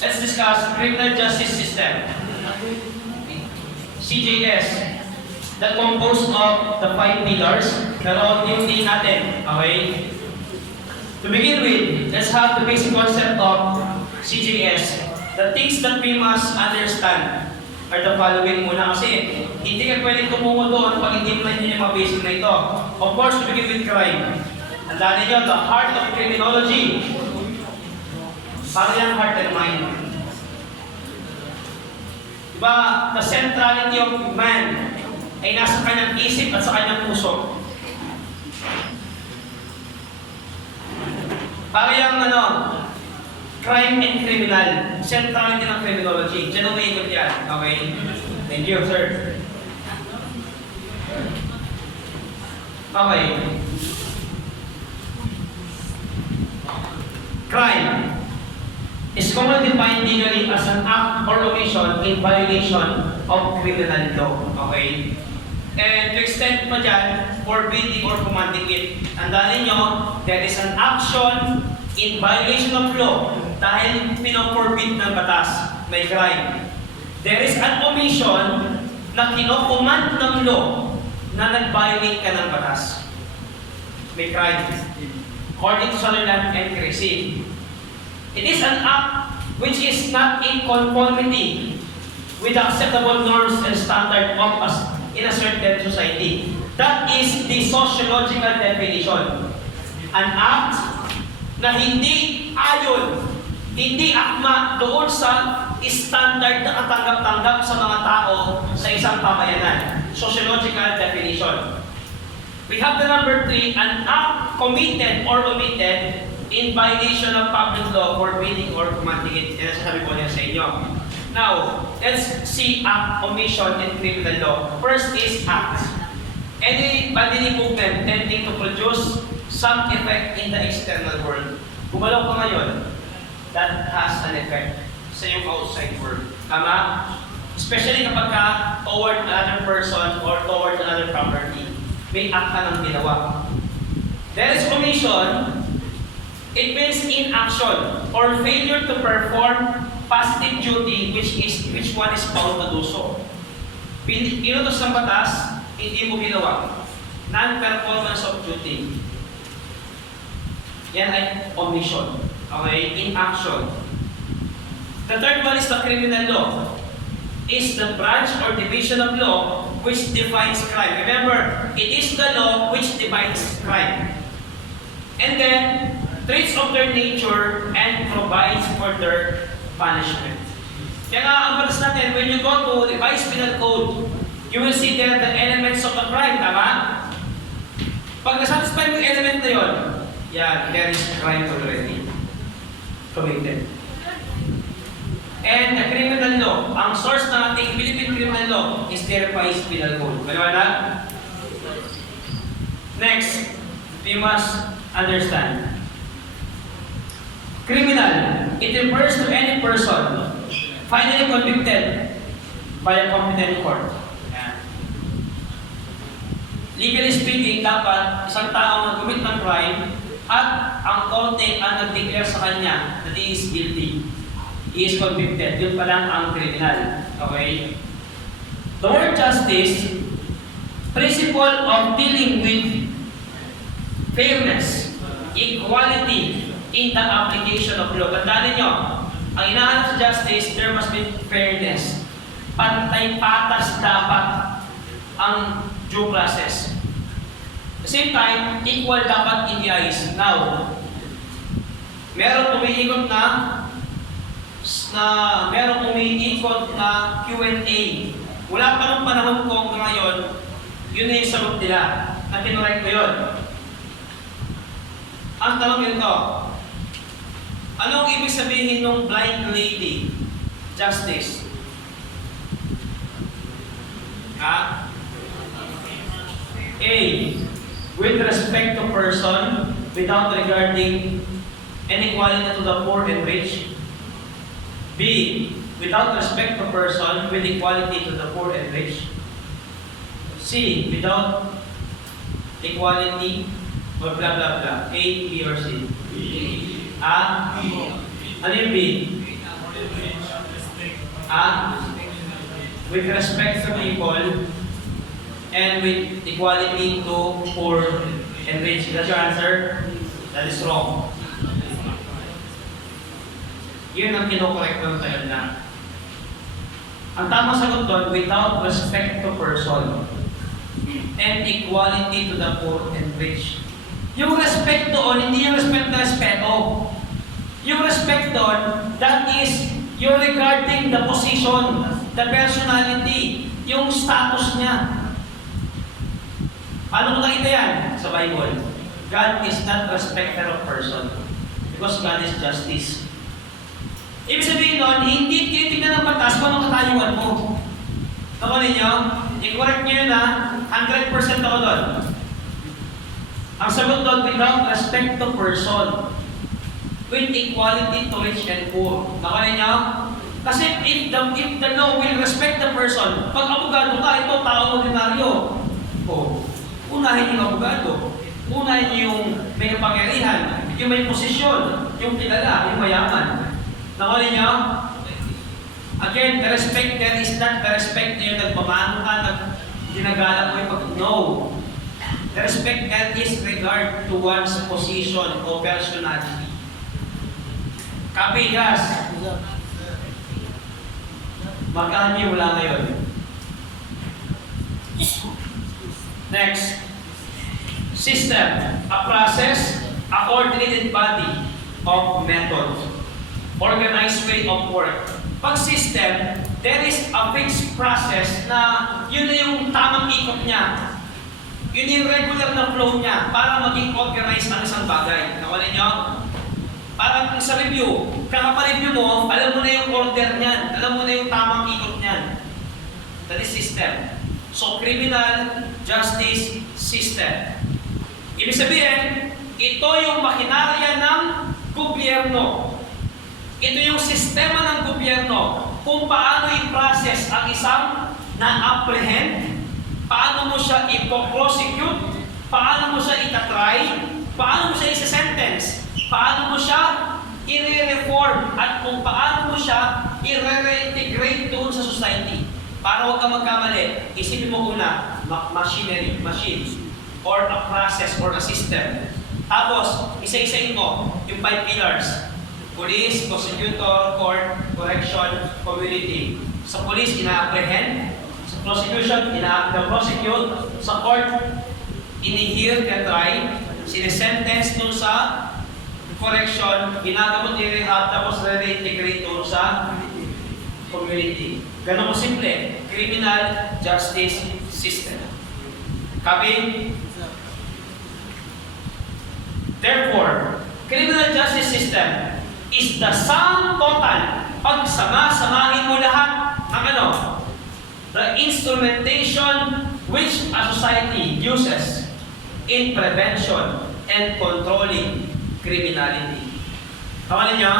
Let's discuss Criminal Justice System, CJS, that composed of the 5 pillars. Pero hindi natin, okay? To begin with, let's have the basic concept of CJS. The things that we must understand are the following muna kasi hindi ka pwedeng tumungo doon pag hindi mo na yung mga basic na ito. Of course, to begin with crime. Tandaan niyo, the heart of criminology. Parang yung heart and mind. Diba, the centrality of man ay nasa kanyang isip at sa kanyang puso. Parang yung crime and criminal. Centrality ng criminology. Diyan ang maikot yan. Okay? Thank you, sir. Okay. Crime is commonly defined legally as an act or omission in violation of criminal law. Okay? And to extend pa dyan, forbidding or commanding it. Tandaan ninyo, there is an action in violation of law dahil pinoforbid ng batas, may crime. There is an omission na kinocommand ng law na nag-violate ka ng batas, may crime. According to Sutherland and Creasy, it is an act which is not in conformity with the acceptable norms and standards of us in a certain society. That is the sociological definition. An act na hindi ayon, hindi akma doon sa standard na katanggap-tanggap sa mga tao sa isang pamayanan. Sociological definition. We have the number 3, an act committed or omitted in violation of public law, forbidding or commanding it. Yan ang sabi ko niya sa inyo. Now, let's see act, omission, and criminal law. First is act. Any bodily movement tending to produce some effect in the external world. Gumalaw ka ngayon, that has an effect sa iyong outside world. Tama? Especially kapag ka toward another person or toward another property. May act ka ng ginawa. There is omission. It means inaction or failure to perform positive duty which one is bound to do so. Inutos ng batas, hindi mo ginawa. Non-performance of duty. Yan ay omission. Okay? Inaction. The third one is the criminal law. Is the branch or division of law which defines crime. Remember, it is the law which defines crime. And then, treats of their nature and provides for their punishment. Kaya nga, ang batas natin, when you go to revised penal code, you will see there the elements of the crime, tama? Pag nasatisfy mo yung element na yun, yeah, there is crime already committed. And the criminal law, ang source ng ating Philippine criminal law is the revised penal code. Maliwanag? Next, we must understand. Criminal, it refers to any person finally convicted by a competent court. Legally speaking, dapat isang taong nag-commit ng crime at ang korte ang nag-declare sa kanya that he is guilty. He is convicted. Yun pa lang ang criminal. Okay? The word justice, principle of dealing with fairness, equality in the application of law. Tandaan ninyo, ang hinahanap sa justice, there must be fairness. Pantay-patas dapat ang due process. At the same time, equal dapat in the eyes. Now, merong umiikot na Q&A. Wala pa nung panahon ko ngayon, yun na yung sagot nila. At tinurek ko yun. Ang tanong nito, anong ibig sabihin ng blind lady justice? Ha? A. With respect to person without regarding inequality to the poor and rich. B. Without respect to person with equality to the poor and rich. C. Without equality or blah blah blah. A, B, or C? A. Ano yung B? With respect to people and with equality to poor and rich. That's your answer? That is wrong. Yun ang kinokorek ng tayo na. Ang tamang sagot doon, without respect to person and equality to the poor and rich. Yung respect doon, hindi yung respect na respeto. Yung respect doon, that is yung regarding the position, the personality, yung status niya. Paano mo nakita yan sa Bible? God is not respecter of person because God is justice. Ibig sabihin nun, hindi titignan ng batas kung anong katayuan mo. Nakuha ninyo? I-correct nyo yun 100% ako doon. Ang sagot doon, without respect to person, with equality to rich and poor. Nakuha ninyo? Kasi if the law will respect the person, pag abogado ka, ito tao ordinaryo. Unahin yung abogado. Unahin yung may kapangyarihan, yung may posisyon, yung kilala, yung mayaman. Nakuha ninyo? Again, the respect there is not the respect na yung nagpamano ka, ginagala mo yung no. The respect there is regard to one's position o personality. Kapigas. Magkano yung wala ngayon? Next. System. A process, a coordinated body of method. Organized way of work. Pag system, there is a fixed process na yun na yung tamang ikot niya. Yun yung regular na flow niya para maging organized ang isang bagay. Nakuha ninyo? Parang sa review, kakapareview mo, alam mo na yung order niyan, alam mo na yung tamang ikot niyan. That is system. So, criminal justice system. Ibig sabihin, ito yung makinarya ng gobyerno. Ito yung sistema ng gobyerno kung paano i-process ang isang na-apprehend, paano mo siya i-prosecute, paano mo siya itatry, paano mo siya i-sentence, paano mo siya i-reform, at kung paano mo siya i-reintegrate doon sa society. Para huwag ka magkamali, isipin mo una, machine, or a process, or a system. Tapos, isa-isain mo yung 5 pillars. Police, prosecutor, court, correction, community. Sa police, ina-apprehend. Sa prosecution, ina-prosecute. Sa court, ini-hear, try. Sinesentence dun sa correction, ginagabot, i-rehab, tapos re-reintegrate dun sa community. Ganun ko simple. Criminal justice system. Copy? Therefore, criminal justice system is the sum total. Pagsama-samahin mo lahat ng the instrumentation which a society uses in prevention and controlling criminality. Kawalan niyo?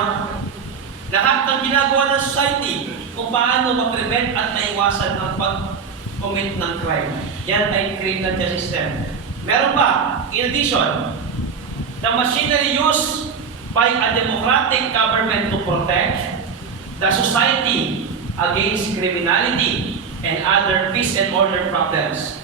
Lahat ng ginagawa ng society kung paano ma-prevent at maiwasan ang pag-commit ng crime. Yan ay criminal justice system. Meron pa, in addition, the machinery used by a democratic government to protect the society against criminality and other peace and order problems.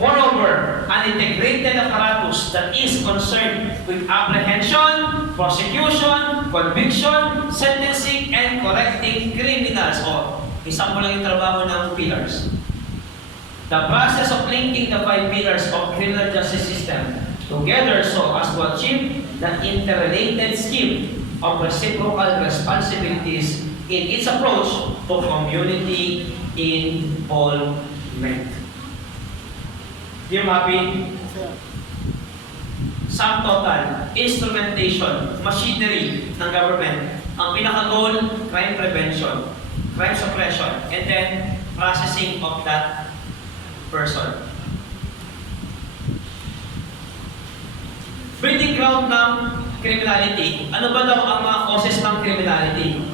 Moreover, an integrated apparatus that is concerned with apprehension, prosecution, conviction, sentencing, and correcting criminals. Isang mo lang yung trabaho ng pillars. The process of linking the 5 pillars of criminal justice system together so as to achieve the interrelated scheme of reciprocal responsibilities in its approach to community involvement. You happy? Sum total, instrumentation, machinery ng government. Ang pinaka-goal, crime prevention, crime suppression, and then processing of that person. Breeding ground ng criminality. Ano ba daw ang mga causes ng criminality?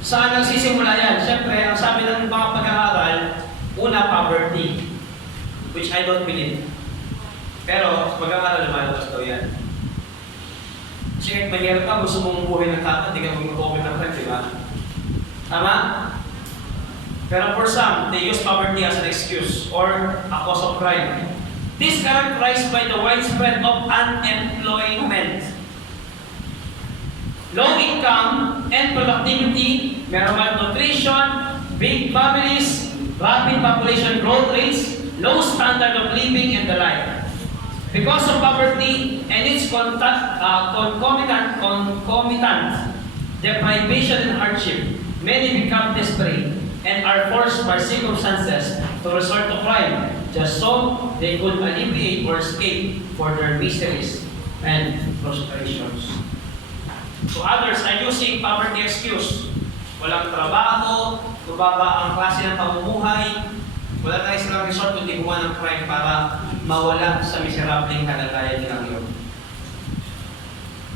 Saan nagsisimula yan? Siyempre, ang sabi ng mga pag-aaral, una, poverty. Which I don't believe. Pero, mag-aaral naman, daw yan. Kasi kahit mahirap ka, gusto mong buhay ng tata, hindi ka mag-open ng crime, di ba? Tama? Pero for some, they use poverty as an excuse or a cause of crime. This characterized by the widespread of unemployment, low income and productivity, malnutrition, big families, rapid population growth rates, low standard of living, and the like. Because of poverty and its concomitant deprivation and hardship, many become desperate and are forced by circumstances to resort to crime just so they could alleviate or escape for their miseries and frustrations. So others are using poverty excuse. Walang trabaho, bumaba ang klase ng pamumuhay, wala tayo silang resort kundi gumawa ng crime para mawala sa miserableng kalagayan nilang yun.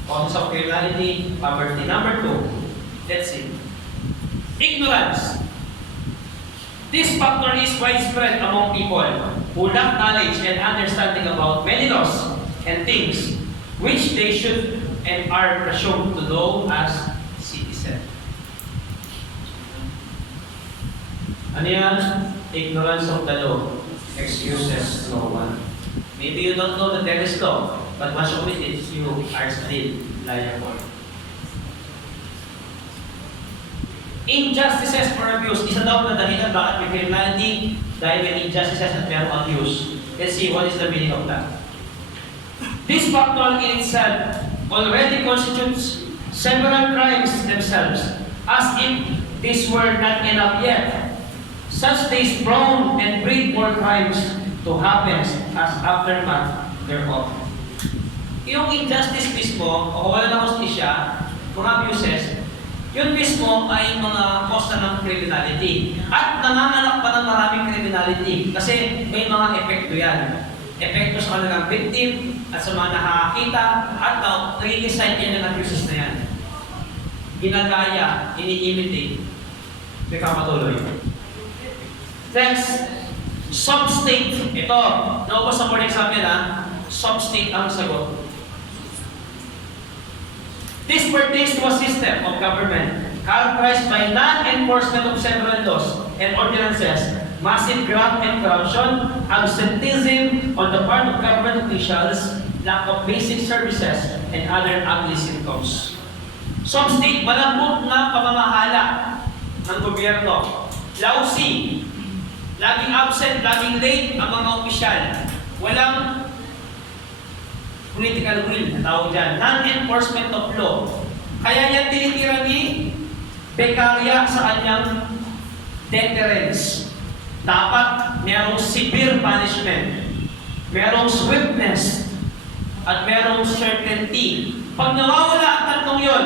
Causes of criminality, poverty. Number 2, let's see. Ignorance. This factor is widespread among people who lack knowledge and understanding about many laws and things which they should and are presumed to know as citizens. Ano yan? Ignorance of the law excuses no one. Maybe you don't know that there is law, but much of it is you are still liable. Injustices or abuse. Isa daw na dahilan bakit may criminality dahil may injustices at merong abuse. Let's see what is the meaning of that. This factor in itself already constitutes several crimes themselves, as if this were not enough yet. Such days prone and breed more crimes to happen as aftermath thereof. Yung injustice mismo, o wala na hustisya, mga abuses, yun mismo ay mga kosta ng criminality. At nanganganak pa ng maraming criminality kasi may mga epekto yan. Epekto sa kanilang victim at sa mga nakakakita at nag-recite yan ng abuses na yan. Ginagaya, ini-imitate. Bika matuloy. Next, sub-state. Ito, naubos sa board exam yan ha. Sub-state ang sagot. This pertains to a system of government characterized by non-enforcement of several laws and ordinances, massive graft and corruption, absenteeism on the part of government officials, lack of basic services, and other ugly symptoms. Sub-state, malambot na pamamahala ng gobyerno. Lousy, laging absent, laging late ang mga opisyal. Walang political will, tawag dyan. Non-enforcement of law. Kaya yan tinitira ni Beccaria sa kanyang deterrence. Dapat merong severe punishment, merong swiftness, at merong certainty. Pag nawawala ang tatlong yon,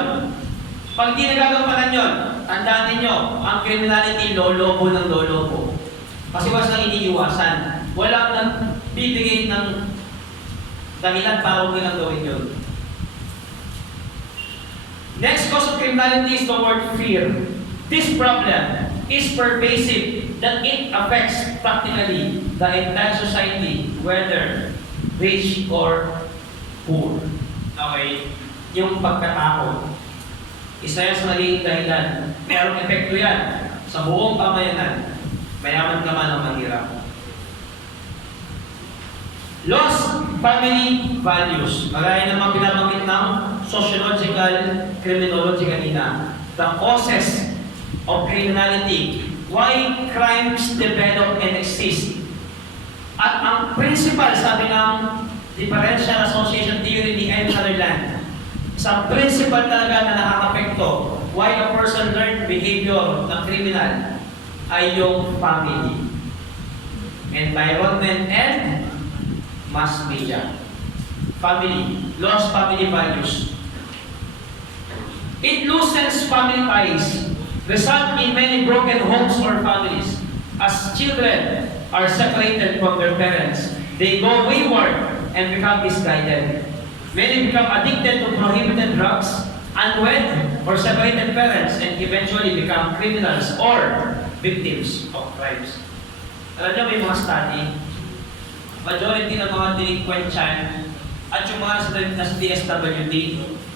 pag di nagagampanan yon, tandaan ninyo, ang criminality lolobo ng lolobo. Kasi was nang iniiwasan. Walang nagbibigay ng dahilan para huwag nilang gawin yun. Next cause of criminality is the word fear. This problem is pervasive that it affects practically the entire society, whether rich or poor. Okay? Yung pagkatakot. Isa yan sa naging dahilan. Merong epekto yan sa buong pamayanan. Mayaman ka man ang mahirap. Lost family values. Magaya namang binabanggit ng sociological criminology kanina. The causes of criminality. Why crimes develop and exist. At ang principal, sabi ng differential association theory ni M. Sutherland, isang principal talaga na nakakapekto why a person learned behavior ng criminal ay yung family, environment, and mass media. Family, lost family values. It loosens family ties, result in many broken homes or families. As children are separated from their parents, they go wayward and become misguided. Many become addicted to prohibited drugs, unwed or separated parents, and eventually become criminals or victims of crimes. Alam niyo, may mga study, majority ng mga delinquent child at yung mga nasa DSWD,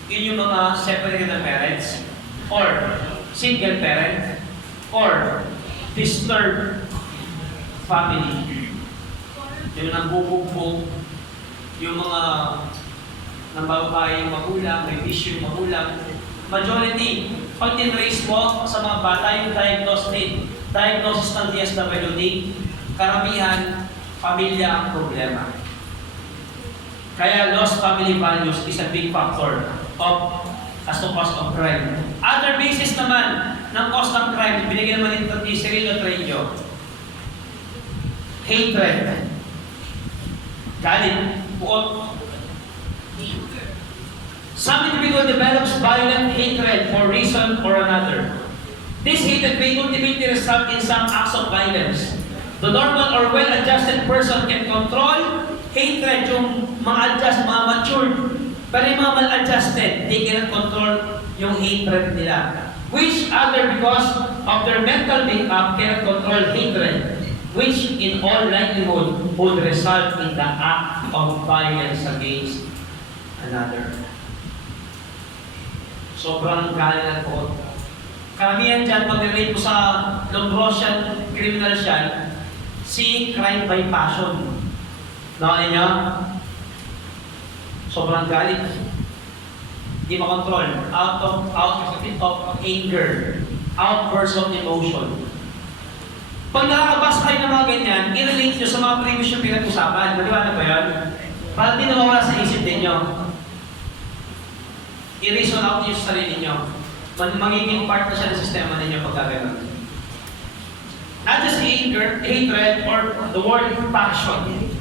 yun yung mga separated na parents or single parent. or disturbed family. Yung nangbubugbog, yung mga nambabae yung magulang, may issue yung magulang. Majority, pag tinrace mo sa mga bata yung diagnosis ng DSWD, karamihan, pamilya ang problema. Kaya lost family values is a big factor as to cause of crime. Other basis naman ng cause ng crime, binigyan naman ni Cirilo Trejo. Hatred. Galit. Puot. Some individual develops violent hatred for reason or another. This hatred may ultimately result in some acts of violence. The normal or well-adjusted person can control hatred, yung mga adjust, mga matured. Pero yung mga mal-adjusted, they cannot control yung hatred nila. Which other, because of their mental makeup, cannot control hatred, which in all likelihood would result in the act of violence against another. Sobrang galing po. Karamihan dyan, pag-relate po sa Lombrosian criminal siya, si crime by passion. Nakala niya? Sobrang galit. Hindi makontrol. Out of anger. Outburst of emotion. Pag nakakabasa kayo ng mga ganyan, i-relate nyo sa mga previous yung pinag-usapan. Maliwanag ba yun? Para di nawawala sa isip ninyo. I-reason out nyo sa sarili nyo. Magiging part na siya ng sistema ninyo pagka gano'n. Not just anger, hatred, or the word passion.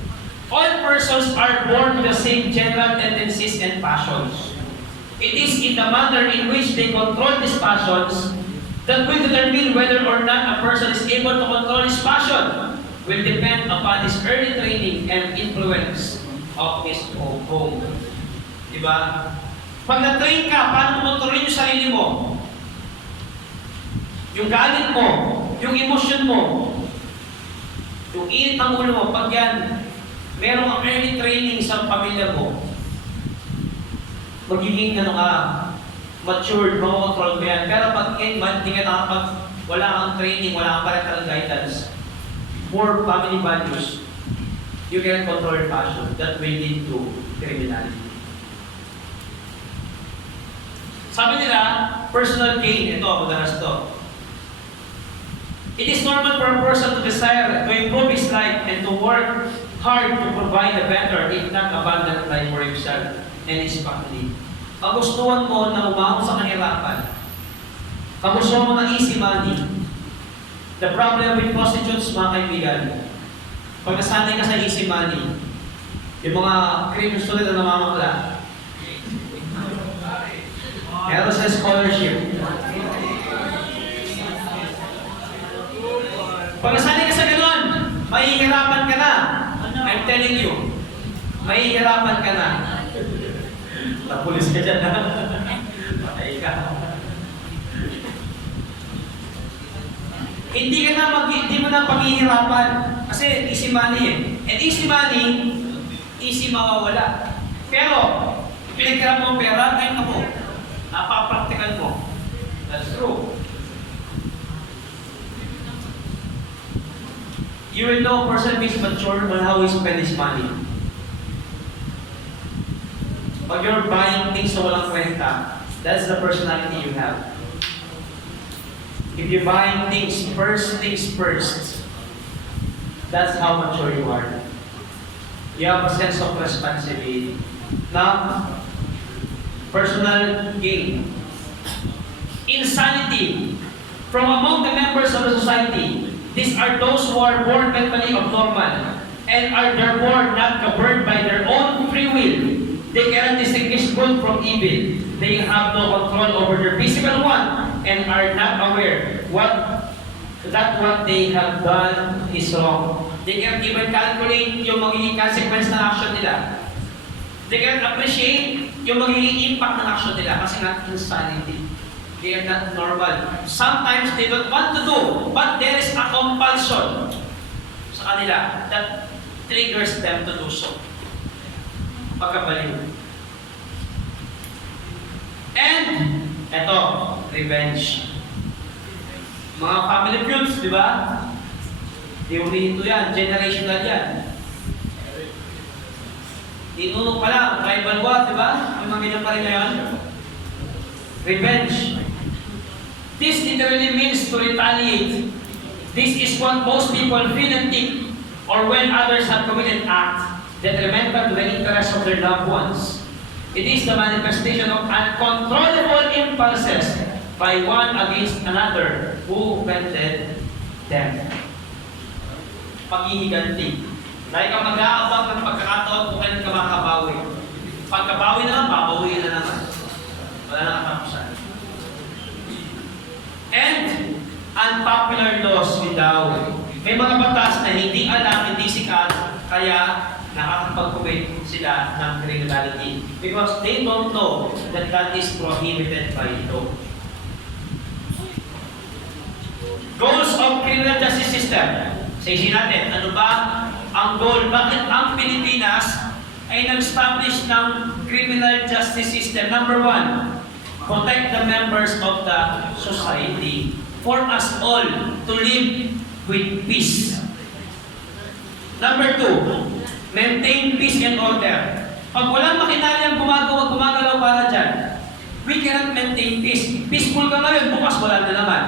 All persons are born with the same general tendencies and passions. It is in the manner in which they control these passions that will determine whether or not a person is able to control his passion, will depend upon his early training and influence of his own home. Diba? Pag na-train ka, paano mo kontrolin yung sarili mo? Yung galit mo, yung emosyon mo, yung init ng ulo mo, pag yan, meron kang early training sa pamilya mo, magiging matured, makontrol mo yan. Pero pag hindi ka wala kang training, wala kang parental guidance, more family values, you can control passion. That will lead to criminality. Sabi nila, personal gain. Ito, madalas to. It is normal for a person to desire to improve his life and to work hard to provide a better, if not abundant life for himself and his family. Kagustuhan mo na umahon sa kahirapan. Kagustuhan mo ng easy money. The problem with prostitutes, mga kaibigan, pag nasanay ka sa easy money, yung mga criminal student na namamakla, meron sa scholarship. Pag nasanay ka sa gano'n, mahihirapan ka na. I'm telling you, mahihirapan ka na. Napulis ka dyan, ha? Patay ka. Hindi mo na paghihirapan. Kasi easy money eh. And easy money, easy mawawala. Pero, pinagkirap mo pera, ay ako, napapraktikan mo. That's true. You will know a person is mature on how he spend his money. Pag you're buying things na walang kwenta, that's the personality you have. If you're buying things first, that's how mature you are. You have a sense of responsibility. Now, personal gain. Insanity. From among the members of the society, these are those who are born mentally abnormal and are therefore not governed by their own free will. They cannot distinguish good from evil. They have no control over their physical one and are not aware that what they have done is wrong. They cannot even calculate yung magiging consequence ng action nila. They cannot appreciate yung magiging impact ng action nila kasi nga insanity. They are not normal. Sometimes they don't want to do, but there is a compulsion sa kanila that triggers them to do so. Pagkabaliw. And, eto, revenge. Mga family feuds, di ba? Theory ito yan, generational yan. Tinunong pa lang, tribal war, di ba? May mga ganyan pa rin ngayon. Revenge. This literally means to retaliate. This is what most people feel and think, or when others have committed acts detrimental to the interests of their loved ones. It is the manifestation of uncontrollable impulses by one against another who offended them. Paghihiganti. Dahil ka mag-aabang ng pagkakataon kung kailan ka makabawi. Pagkabawi na lang, babawiin na naman. Wala na katapusan. And unpopular laws without. May mga batas na hindi alam, hindi sikat, kaya nakakapag-commit sila ng criminality. Because they don't know that that is prohibited by law. Goals of criminal justice system. Sayin natin, ano ba ang goal? Bakit ang Pilipinas ay nag-establish ng criminal justice system? Number one, protect the members of the society for us all to live with peace. Number two, maintain peace and order. Pag walang makinalyang gumagalaw para dyan, we cannot maintain peace. Peaceful ka ngayon, bukas wala na naman.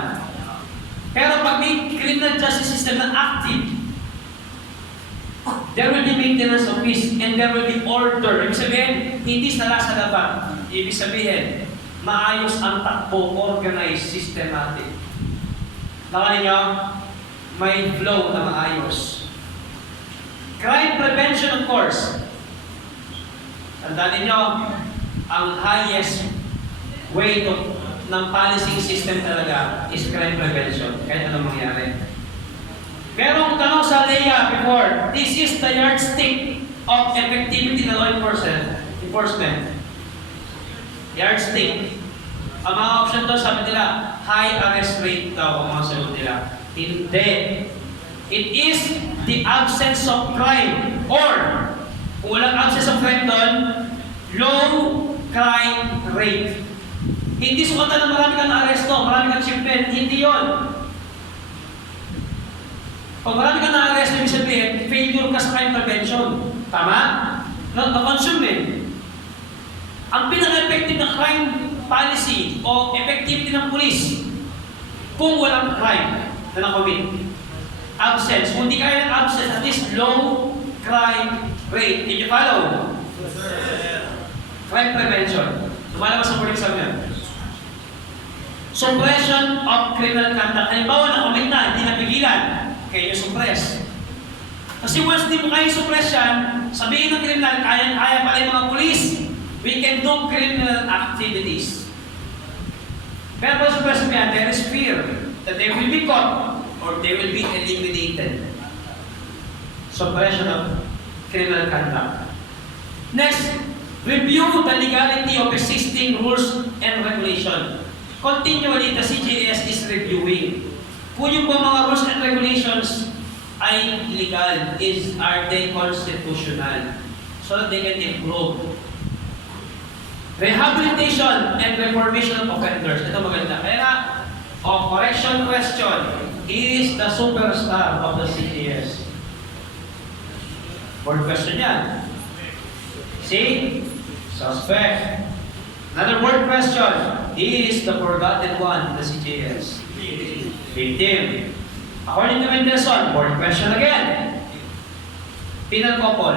Pero pag may criminal justice system na active, there will be maintenance of peace and there will be order. Ibig sabihin, hindi sala-salabat. Ibig sabihin, maayos ang takbo, organized, systematic. Nakanin nyo, may flow na maayos. Crime prevention, of course. Tandaan ninyo, ang highest way ng policing system talaga is crime prevention. Kahit anong mangyari. Merong tanong sa LEA before, this is the yardstick of effectivity ng law enforcement. Yardstick. Ang mga option doon, sabi nila, high arrest rate daw ang mga sagot nila. Hindi. It is the absence of crime or kung walang absence of crime doon, low crime rate. Hindi sukatan na marami kang na-arresto, marami kang shipment. Hindi yun. Pag marami kang na-arresto, ibig sabihin, failure ka sa crime prevention. Tama? Na-consume eh. Ang pinaka-effective na crime policy o effectivity ng police kung walang crime na nakomit. Absence. Kung di kaya ng absence, at least low crime rate. Did you follow? Crime prevention. Lumalabas sa board exam yan. Suppression of criminal conduct. Halimbawa, nakomit na, hindi napigilan. Kaya yung suppress. Kasi once di mo kaya suppress yan, sabihin ng criminal, kaya pala yung mga police, we can do criminal activities. Pero pag suppress mo yan, there is fear that they will be caught or they will be eliminated. Suppression of criminal conduct. Next, review the legality of existing rules and regulation. Continually, the CJS is reviewing. Kung yung mga rules and regulations ay legal, are they constitutional? So that they can improve. Rehabilitation and reformation of offenders. Ito maganda. Kaya correction question is the superstar of the CJS. Board question yan. See? Suspect. Another word question is the forgotten one in the CJS. Victim. According to Mendelson, word question again. Penal couple.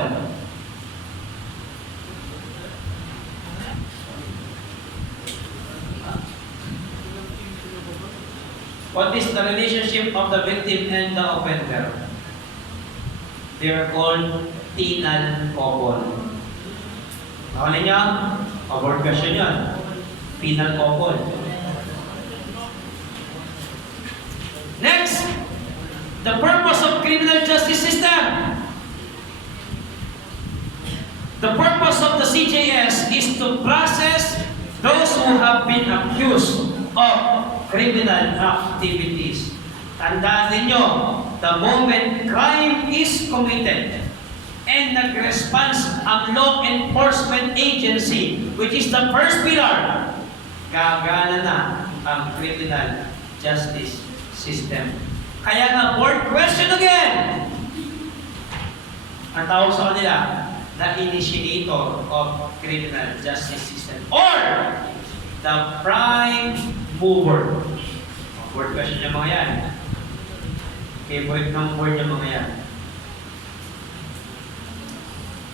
What is the relationship of the victim and the offender? They are called penal couple. According niya, word question yan. Penal couple. Next, the purpose of criminal justice system. The purpose of the CJS is to process those who have been accused of criminal activities. Tandaan ninyo, the moment crime is committed and nag-response ang law enforcement agency, which is the first pillar, gagana na ang criminal justice System. Kaya nga, board question again! Ang tawag sa kanila, the initiator of criminal justice system or the prime mover. Board question yung mga yan. Favorite ng board yung mga yan.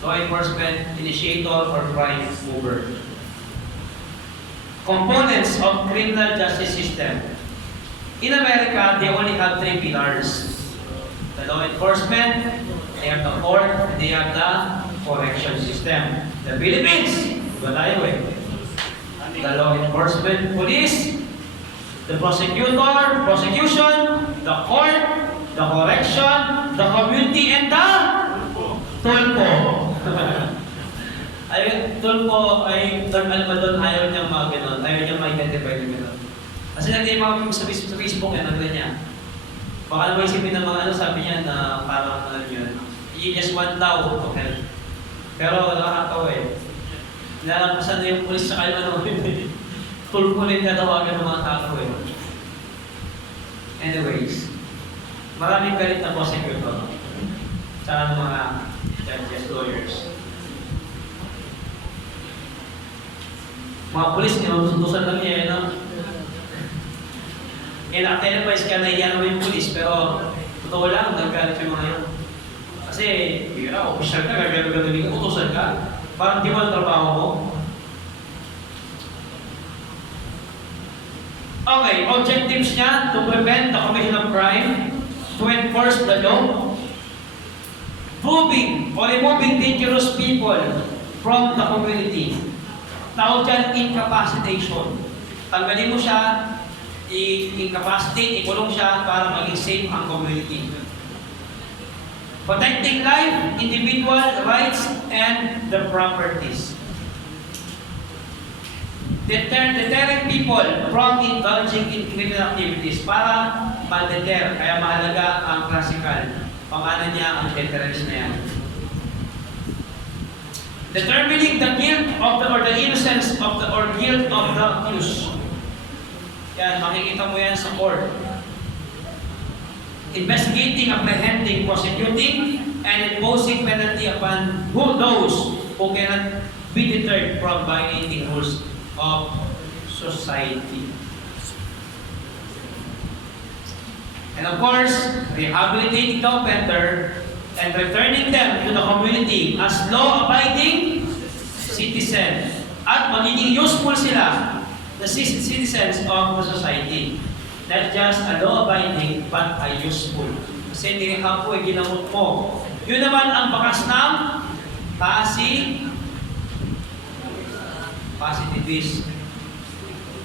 Law enforcement, initiator, or prime mover. Components of criminal justice system. In America, they only have 3 pillars. The law enforcement, they have the court, and they have the correction system. The Philippines, iba tayo eh. The law enforcement, police, the prosecutor, prosecution, the court, the correction, the community, and the tulpo. Tulpo ay term doon, ayaw niyang mga ganon, ayaw niyang ma-identify ng ganon. Kasi naging mga sa Facebook yan, nagla niya. Baka naman isipin ng mga sabi niya na parang ano yun, you just want daw, okay. Pero nakakatawa eh. Nalalampasan na yung pulis sa kalma naman. Tulpo rin natawagan ng mga tao eh. Anyways, maraming galit na prosecutor. Tsaka ng mga judges, lawyers. Mga pulis, ninututusan lang niya, no? Na-televised ka na iyan mo yung pulis, pero totoo lang, naggalit yung mga yun. Kasi, official ka, gagawin ka, utusan ka. Parang di mo ang trabaho mo. Okay, objectives niya, to prevent the commission of crime, to enforce the law, proving or removing dangerous people from the community. Tawag dyan, incapacitation. Tanggalin mo siya, i-incapacitate, ikulong siya para maging safe ang community. Protecting life, individual rights, and the properties. Deterring people from indulging in criminal activities para ma-deter. Kaya mahalaga ang classical. Pamana niya ang deterrence na yan. Determining the guilt of or the innocence of or guilt of the accused. Yan, makikita mo yan sa court. Investigating, apprehending, prosecuting, and imposing penalty upon those who cannot be deterred from violating rules of society. And of course, rehabilitating the offender and returning them to the community as law-abiding citizens. At magiging useful sila, the citizens of the society. Not just a law-abiding, but a useful. Kasi nirehab po, ginamot mo. Yun naman ang bakas ng positivist.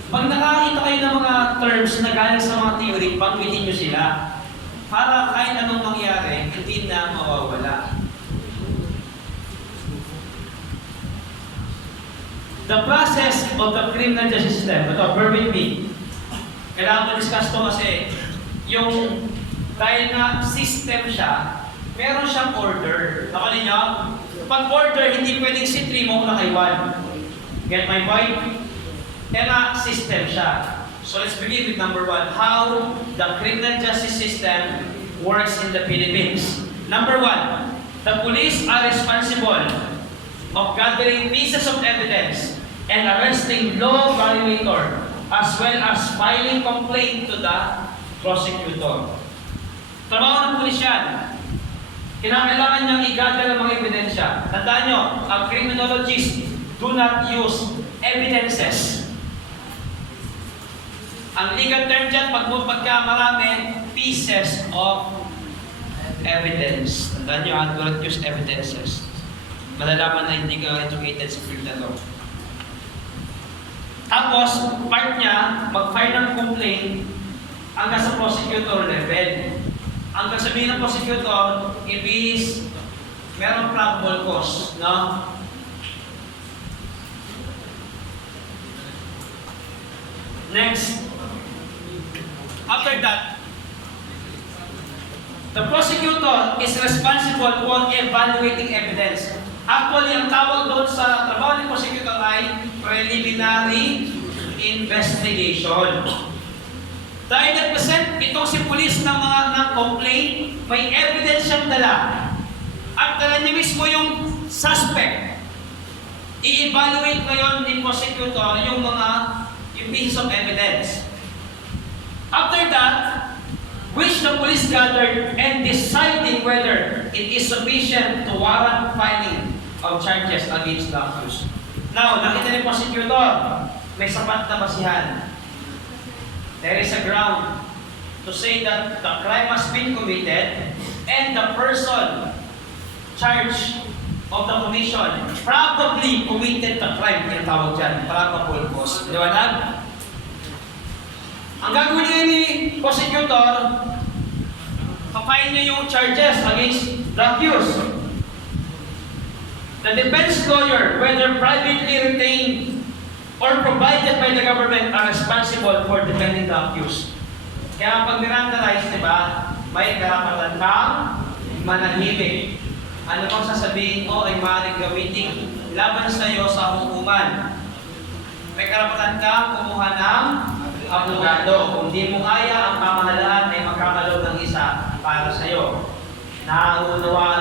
Pag nakakita kayo ng mga terms na galing sa mga theory, panggitin nyo sila. Para kahit anong mangyari, hindi na mawawala. The process of the criminal justice system, ito, bear with me. Kailangan ma-discuss ito kasi yung dahil nga system siya, meron siyang order. Nakalin niyo? Pag order, hindi pwedeng C3 mo na kay 1. Get my point? Kaya nga, system siya. So let's begin with number 1. How the criminal justice system works in the Philippines. Number 1, the police are responsible of gathering pieces of evidence and arresting law violator, as well as filing complaint to the prosecutor. Trabaho ng pulis yan. Kinakailangan niyang i-gather ang mga ebidensya. Tandaan nyo, ang criminologists do not use evidences. Ang legal term dyan, pagka marami, pieces of evidence. Tandaan nyo, do not use evidences. Malalaman na hindi ka educated sa field na to. Tapos, part niya, mag-file ng complaint hanggang sa prosecutor level. Ang sabihin ng prosecutor, if is merong probable cause, no? Next, after that, the prosecutor is responsible for evaluating evidence. Actually, ang tawag doon sa trabaho ng prosecutor ay preliminary investigation. Dahil nag-present itong si police ng complaint, may evidence siyang dala. At dala niya mismo yung suspect. I-evaluate ngayon ni prosecutor yung pieces of evidence. After that, which the police gathered and deciding whether it is sufficient to warrant filing of charges against the accused. Now, nakita ni prosecutor, may sapat na basihan. There is a ground to say that the crime has been committed and the person charged of the commission probably committed the crime. Yung tawag dyan, probable cause. Liwanag? Ang gagawin niya ni prosecutor, papayag niya yung charges against the accused. The defense lawyer, whether privately retained or provided by the government, are responsible for defending the accused. Kaya pag mirandalize, di ba, may karapatan kang manahimik. Ano bang sasabihin mo ay maaaring gamitin laban sa iyo sa hukuman. May karapatan kang kumuha ng abogado. Kung di mo kaya, ang pamahalaan ay magkakalob ng isa para sa iyo. Nauunawaan